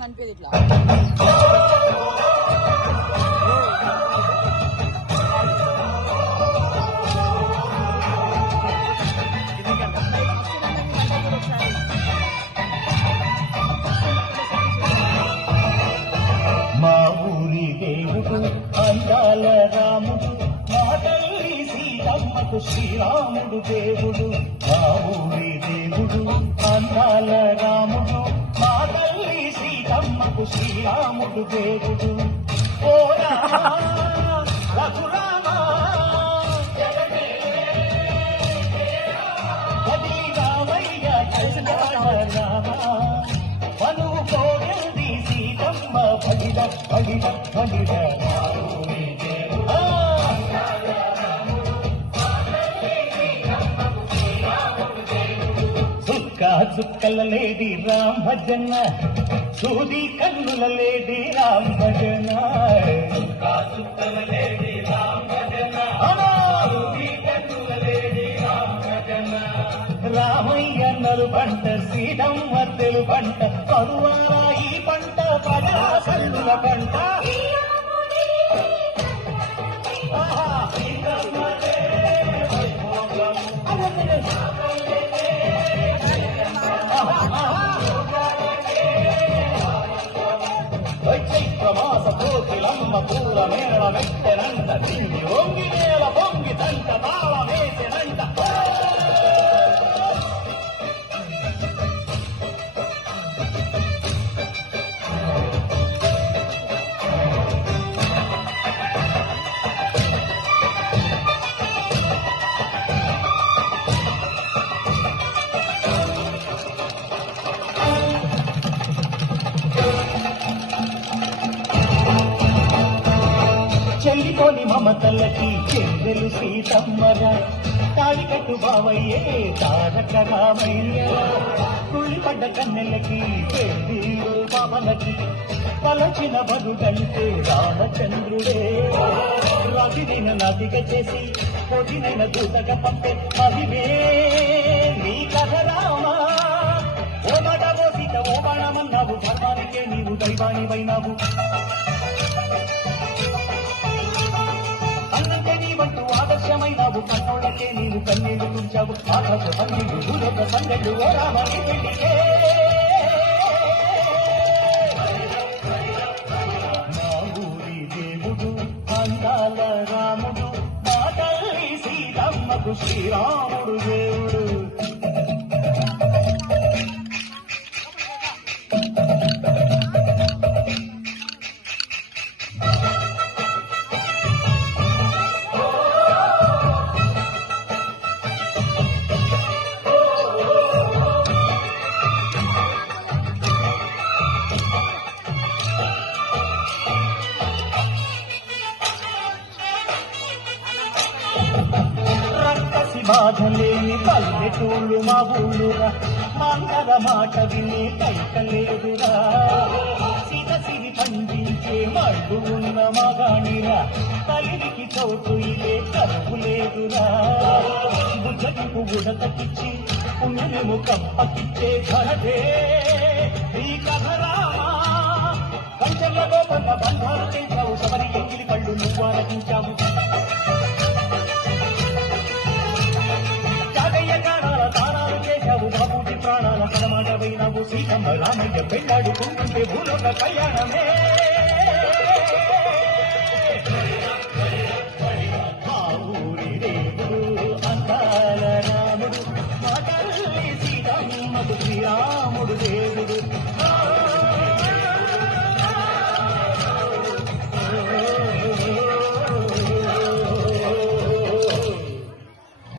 కనిపించదు ఇట్లా మా ఊరి దేవుడు అందాల రాముడు, మా తల్లి సీతమ్మకు శ్రీరాముడు దేవుడు. మా ఊరి దేవుడు అందాల రాముడు, మా తల్లి సీతమ్మకు శ్రీరాముడు దేవుడు. ఓ రామా రఘురామా అది రామయ్య రామా మనువు కోరింది సీతమ్మ పడిద పడిద పడిద. చుక్కల లేడి రామ్ భజన, సూది కన్నుల లేడి రామ్ భజన. చుక్కల లేడి రామ్ భజన, సూది కన్నుల లేడి రామ్ భజన. రామయ్య నలు పంట సీతమ్మ తెలు పంట, పరువారా ఈ పంట పదా కన్నుల పంట. చైత్రమాస కోకిలమ్మ పూల మేళ మెట్టెనంట, తిండి ఒంగి నేల పొంగి తంట తాళ వేసెనంట. చెల్లిపోని మమతలకి చెందెలు సీతమ్మరా, తాళికట్టు బావయ్యే తారక రామయ్య. కుళ్ళిపడ్డ కన్నెలకి పెళ్ళిళ్ళు పాపలకి, పలచిన బదుగంటే రామచంద్రుడే. రాజునైన నాటిక చేసి కోటినైన దూతగా పంపే అదివే నీ కథ రామా. ఓ మాట ఓ సీత ఓ బాణమన్నావు, ధర్మానికే నీవు దైవానివైనావు. అన్నంటే నీవంటూ ఆదర్శమైనావు, కన్నోళ్ళకే నీవు కన్నీళ్లు తుంచావు. ఆకాశ పన్నీళ్ళు భూలోక సందెళ్ళు ఓ రామని పెళ్లికే. మా ఊరి దేవుడు అందాల రాముడు, మా తల్లి సీతమ్మకు శ్రీరాముడు దేవుడు. బాధలేని పల్లెటూళ్ళు మా ఊళ్ళురా, మాంగర మాట వినే కైకలేదురా. సీత సిరి పండించే మళ్ళు ఉన్న మగాణిరా, తల్లికి చోటు ఇదే కరువు లేదురా. భుజకు ఉడతకిచ్చి పుణ్యము కప్పకిచ్చే ఘనతే ఈ కథరామా. పంచల్లో కొంత బంధాలు చేశావు, శబరి ఎంగిలి పళ్ళు నువ్వు ఆరగించావు. ప్రాణాల కడమాట వైనావు, సీతమ్మ రామయ్య పెళ్ళాడుకుంటుంటే భూలోక కళ్యాణమే.